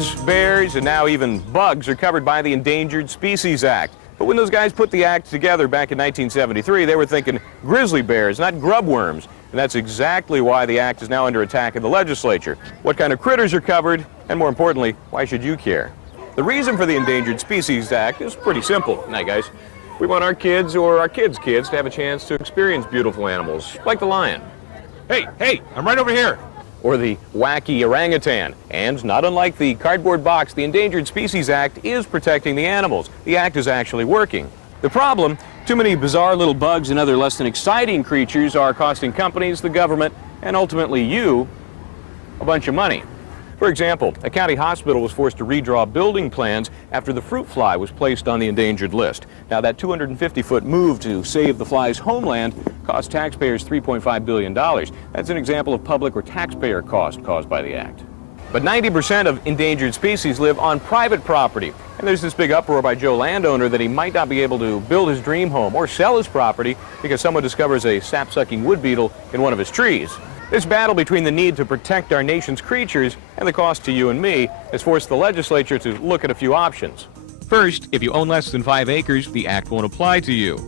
Birds, bears, and now even bugs are covered by the Endangered Species Act. But when those guys put the act together back in 1973, they were thinking grizzly bears, not grubworms. And that's exactly why the act is now under attack in the legislature. What kind of critters are covered, and more importantly, why should you care? The reason for the Endangered Species Act is pretty simple. Now, guys, we want our kids or our kids' kids to have a chance to experience beautiful animals, like the lion. Hey, I'm right over here. Or the wacky orangutan. And not unlike the cardboard box, the Endangered Species Act is protecting the animals. The act is actually working. The problem, too many bizarre little bugs and other less than exciting creatures are costing companies, the government, and ultimately you a bunch of money. For example, a county hospital was forced to redraw building plans after the fruit fly was placed on the endangered list. Now, that 250-foot move to save the fly's homeland cost taxpayers $3.5 billion. That's an example of public or taxpayer cost caused by the act. But 90% of endangered species live on private property. And there's this big uproar by Joe landowner that he might not be able to build his dream home or sell his property because someone discovers a sap-sucking wood beetle in one of his trees. This battle between the need to protect our nation's creatures and the cost to you and me has forced the legislature to look at a few options. First, if you own less than 5 acres, the act won't apply to you.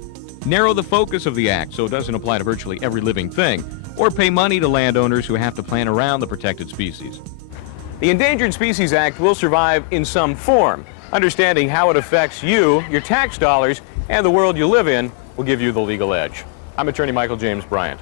Narrow the focus of the act so it doesn't apply to virtually every living thing, or pay money to landowners who have to plan around the protected species. The Endangered Species Act will survive in some form. Understanding how it affects you, your tax dollars, and the world you live in will give you the legal edge. I'm attorney Michael James Bryant.